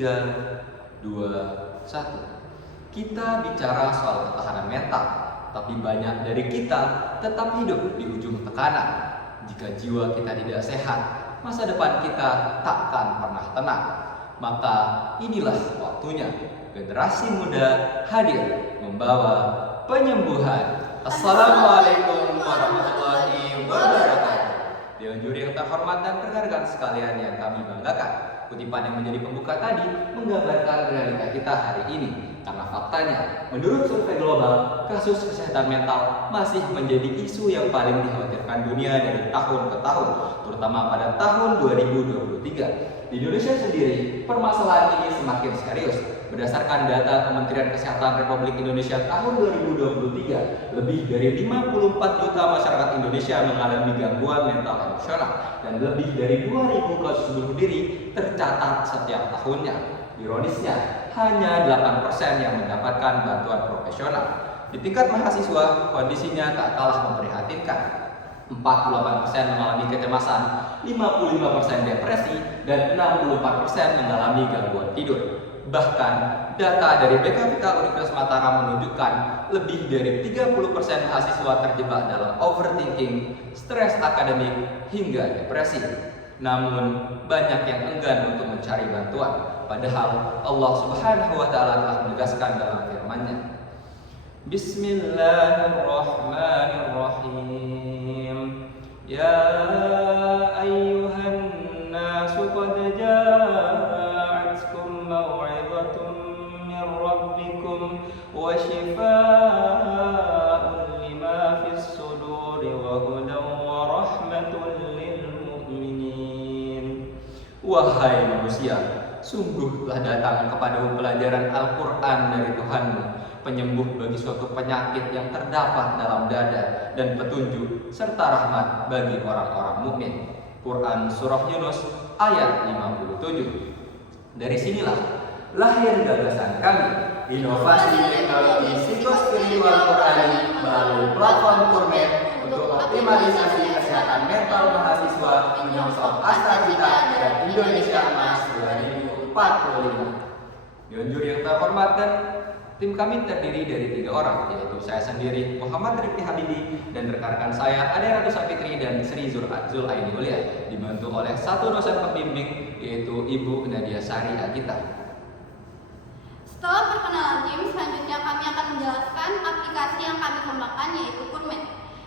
3, 2, 1. Kita bicara soal ketahanan mental, tapi banyak dari kita tetap hidup di ujung tekanan. Jika jiwa kita tidak sehat, masa depan kita takkan pernah tenang. Maka inilah waktunya generasi muda hadir membawa penyembuhan. Assalamualaikum warahmatullahi wabarakatuh. Dewan juri yang terhormat dan rekan-rekan sekalian yang kami banggakan, kutipan yang menjadi pembuka tadi menggambarkan realita kita hari ini. Karena faktanya, menurut survei global, kasus kesehatan mental masih menjadi isu yang paling dikhawatirkan dunia dari tahun ke tahun, terutama pada tahun 2023. Di Indonesia sendiri, permasalahan ini semakin serius. Berdasarkan data Kementerian Kesehatan Republik Indonesia tahun 2023, lebih dari 54 juta masyarakat Indonesia mengalami gangguan mental emosional dan lebih dari 2.000 kasus bunuh diri tercatat setiap tahunnya. Ironisnya, hanya 8% yang mendapatkan bantuan profesional. Di tingkat mahasiswa, kondisinya tak kalah memprihatinkan. 48% mengalami kecemasan, 55% depresi, dan 64% mengalami gangguan tidur. Bahkan, data dari BKPK Universitas Mataram menunjukkan lebih dari 30% mahasiswa terjebak dalam overthinking, stres akademik, hingga depresi. Namun, banyak yang enggan untuk mencari bantuan. Padahal Allah Subhanahu wa Ta'ala telah menegaskan dalam firman-Nya, Bismillahirrahmanirrahim. Ya ayyuhan nasu qad ja'atkum maw'izatun min rabbikum wa shifaa'un lima fis suduri wa hudan wa rahmatun lil mu'minin. Wahai manusia, sungguh telah datang kepadamu pelajaran Al-Quran dari Tuhanmu, penyembuh bagi suatu penyakit yang terdapat dalam dada, dan petunjuk serta rahmat bagi orang-orang mukmin. Quran Surah Yunus ayat 57. Dari sinilah lahir gagasan kami, inovasi teknologi psikospiritual Qurani melalui platform Kurmet untuk optimalisasi kesehatan mental mahasiswa menyongsong Astra-Cita dan Indonesia Emas 2045. Dewan juri yang terhormat dan tim kami terdiri dari 3 orang, yaitu saya sendiri, Muhammad Rifki Habibi, dan rekan-rekan saya, Ade Ratu Sapitri dan Sri Zulaini Mulia, dibantu oleh satu dosen pembimbing, yaitu Ibu Nadia Sari Agita. Setelah perkenalan tim, selanjutnya kami akan menjelaskan aplikasi yang kami kembangkan, yaitu Kurmet.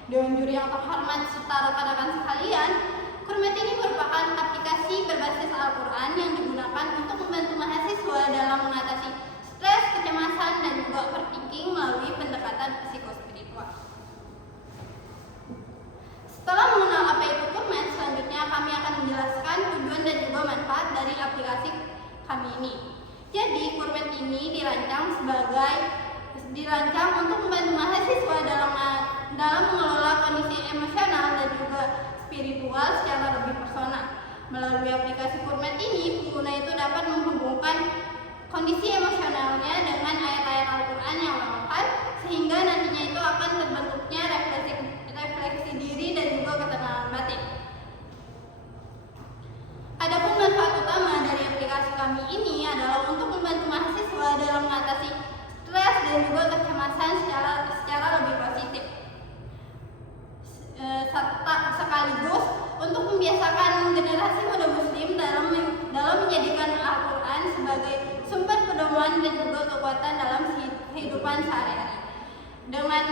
Dewan juri yang terhormat serta rekan-rekan sekalian, Kurmet ini merupakan aplikasi berbasis Al-Quran yang digunakan untuk membantu mahasiswa dalam mengatasi stres, kecemasan, dan juga overthinking melalui pendekatan psikospiritual. Setelah mengenal apa itu Kurmet, selanjutnya kami akan menjelaskan tujuan dan juga manfaat dari aplikasi kami ini. Jadi, Kurmet ini dirancang untuk membantu mahasiswa dalam mengelola kondisi emosional dan juga spiritual secara lebih personal. Melalui aplikasi Kurmet ini, pengguna itu dapat menghubungkan kondisi emosionalnya dengan ayat-ayat Al-Quran yang lengkap, sehingga nantinya itu akan terbentuknya refleksi diri dan juga ketenangan batin. Adapun manfaat utama dari aplikasi kami ini adalah untuk membantu mahasiswa dalam mengatasi stres dan juga kecemasan secara lebih positif. Sekaligus untuk membiasakan generasi muda muslim dalam menjadikan Al-Quran sebagai sumber pedoman dan juga kekuatan dalam kehidupan sehari-hari. Dengan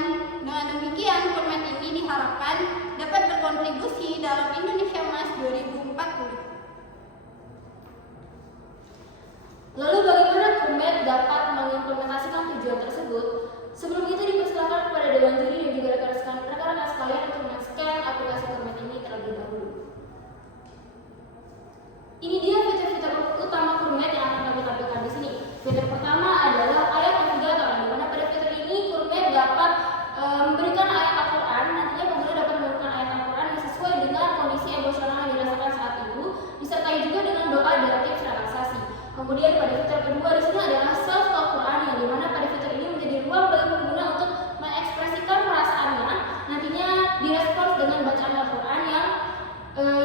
demikian, Kurmet ini diharapkan dapat berkontribusi dalam Indonesia Emas 2040. Lalu bagaimana Kurmet dapat mengimplementasikan tujuan tersebut? Sebelum itu dipersilakan kepada Dewan Juri dan juga rekan-rekan sekalian untuk men-scan aplikasi Kurmet ini terlebih dahulu. Ini dia fitur-fitur utama Kurmet yang akan kami tampilkan di sini. Fitur pertama adalah ayat navigator, di mana pada fitur ini Kurmet dapat memberikan ayat Al-Quran. Nantinya pengguna dapat menemukan ayat Al-Quran yang sesuai dengan kondisi emosional yang dirasakan saat itu, disertai juga dengan doa dan tips relaksasi. Kemudian pada fitur kedua di sini adalah self-talk Quran, yang di mana pada fitur ini menjadi ruang bagi pengguna untuk mengekspresikan perasaannya. Nantinya direspons dengan bacaan Al-Quran yang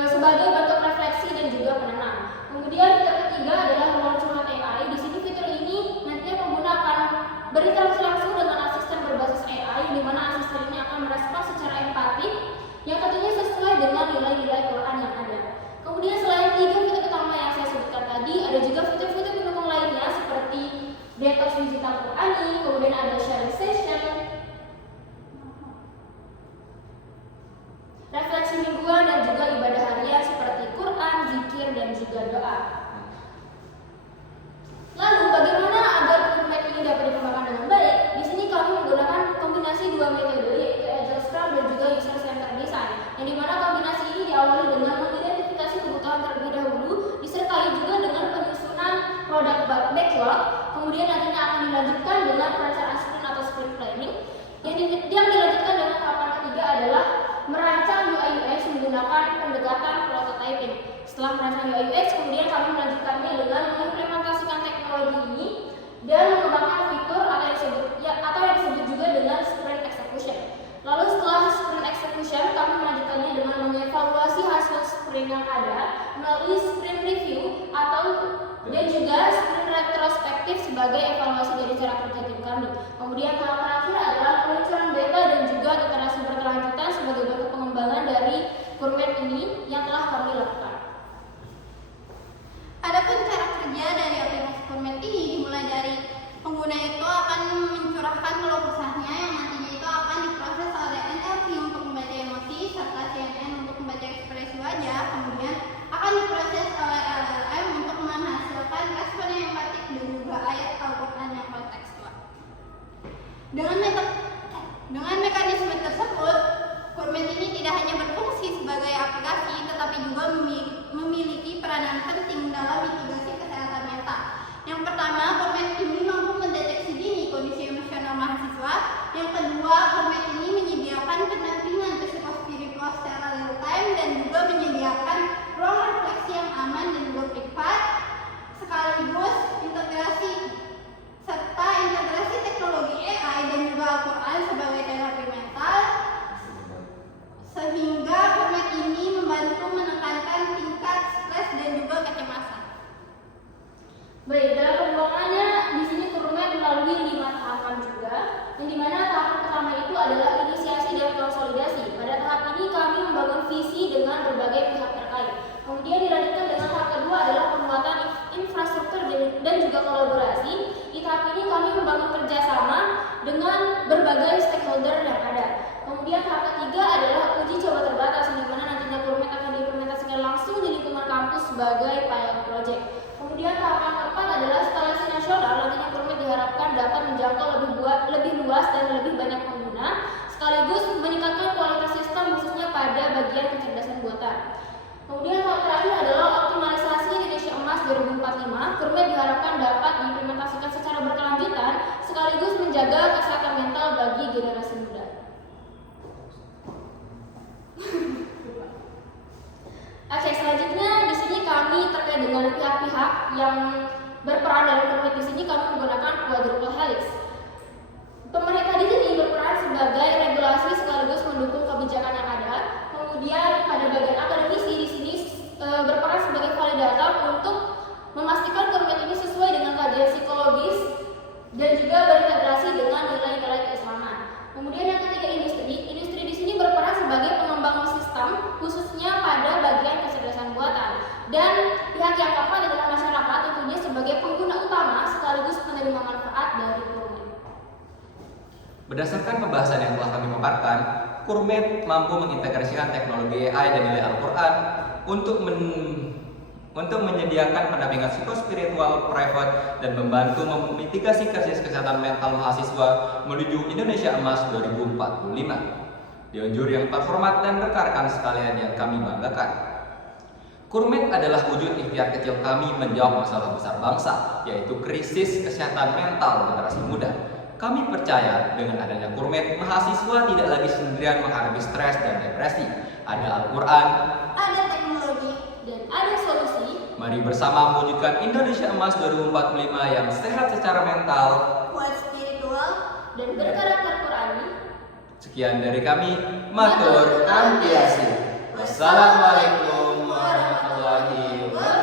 sebagai bentuk refleksi dan juga penenang. Kemudian fitur ketiga adalah ruang curhat AI, ada sharing session, refleksi mingguan, dan juga ibadah harian seperti Quran, zikir, dan juga doa. Lalu bagaimana agar kurmet ini dapat dikembangkan dengan baik? Di sini kami menggunakan kombinasi dua metode, yaitu Agile Scrum dan juga User Centered Design, yang dimana kombinasi ini diawali dengan mengidentifikasi kebutuhan terlebih dahulu, disertai juga dengan penyusunan product backlog, kemudian nantinya akan dilanjutkan dengan perencanaan sprint atau sprint planning. Yang dilanjutkan dengan tahapan ketiga adalah merancang UI UX menggunakan pendekatan prototyping. Setelah merancang UI UX, kemudian kami melanjutkannya dengan mengimplementasikan teknologi ini dan mengembangkan fitur atau yang disebut juga dengan sprint execution. Lalu setelah sprint execution, kami melanjutkannya dengan mengevaluasi hasil sprint yang ada melalui sprint review dan juga sprint retrospektif sebagai evaluasi dari cara kerja tim kami. Kemudian tahap terakhir adalah peluncuran beta dan juga iterasi berkelanjutan sebagai bentuk pengembangan dari kurmet ini yang telah kami lakukan. Adapun cara kerja dari aplikasi kurmet ini dimulai dari pengguna itu akan mencurahkan keluh kesahnya yang nantinya itu akan diproses oleh NLP untuk membaca emosi serta CNN untuk membaca ekspresi wajah, kemudian akan diproses oleh LLM untuk menghasilkan respon yang empatik dan juga ayat Al-Quran yang kontekstual. Dengan mekanisme tersebut, kurmet ini tidak hanya berfungsi sebagai aplikasi, tetapi juga memiliki peranan penting dalam mitigasi kesehatan mental. Yang pertama, kurmet ini mampu mendeteksi dini kondisi emosional mahasiswa. Yang kedua, kurmet ini menyediakan pendampingan psikospiritual secara real time dan juga menyediakan ruang refleksi yang aman dan juga privat, sekaligus integrasi teknologi AI dan juga Al-Quran sebagai terapi mental, sehingga kurmet ini membantu menekankan tingkat stres dan juga kecemasan. Baik, dalam pengembangannya di sini kurmet melalui 5 tahapan juga, yang dimana tahap pertama itu adalah inisiasi dan konsolidasi. Pada tahap ini kami membangun visi dengan berbagai pihak terkait. Kemudian dilanjutkan dengan tahap kedua adalah penguatan infrastruktur dan juga kolaborasi. Di tahap ini kami membangun kerjasama dengan berbagai stakeholder yang ada. Kemudian tahap ketiga adalah uji coba terbatas, di mana nantinya kurmet akan diimplementasikan langsung di lingkungan kampus sebagai pilot project. Kemudian tahap yang keempat adalah skalasi nasional. Nantinya kurmet diharapkan dapat menjangkau lebih luas dan lebih banyak pengguna, sekaligus meningkatkan kualitas sistem khususnya pada bagian kecerdasan buatan. Kemudian tahap terakhir adalah optimalisasi Indonesia Emas 2045. Kurmet diharapkan dapat diimplementasikan secara berkelanjutan, sekaligus menjaga kesehatan mental bagi generasi muda. Oke, selanjutnya di sini kami terkait dengan pihak-pihak yang berperan dalam kurmet. Di sini kami menggunakan quadruple helix. Pemerintah di sini berperan sebagai regulasi sekaligus mendukung kebijakan yang ada. Kemudian pada bagian akademisi di sini berperan sebagai validator untuk memastikan kurmet ini sesuai dengan kajian psikologis dan juga berintegrasi dengan nilai-nilai keislaman. Kemudian yang ketiga, industri di sini berperan sebagai pengembang sistem khususnya pada bagian kecerdasan buatan. Dan pihak yang keempat adalah masyarakat, tentunya sebagai pengguna utama sekaligus penerima manfaat dari kurmet. Berdasarkan pembahasan yang telah kami paparkan, kurmet mampu mengintegrasikan teknologi AI dan nilai Al-Quran untuk menyediakan pendampingan psikospiritual private dan membantu memitigasi krisis kesehatan mental mahasiswa menuju Indonesia Emas 2045. Dewan juri yang terhormat dan rekan-rekan sekalian yang kami banggakan, kurmet adalah wujud ikhtiar kecil kami menjawab masalah besar bangsa, yaitu krisis kesehatan mental generasi muda. Kami percaya dengan adanya kurmet, mahasiswa tidak lagi sendirian menghadapi stres dan depresi. Ada Al-Quran, Ada teknologi, Dan ada solusi. Mari bersama mewujudkan Indonesia Emas 2045 yang sehat secara mental, kuat spiritual, dan berkarakter Qurani. Sekian dari kami, Matur Ampiasi. Wassalamualaikum warahmatullahi wabarakatuh.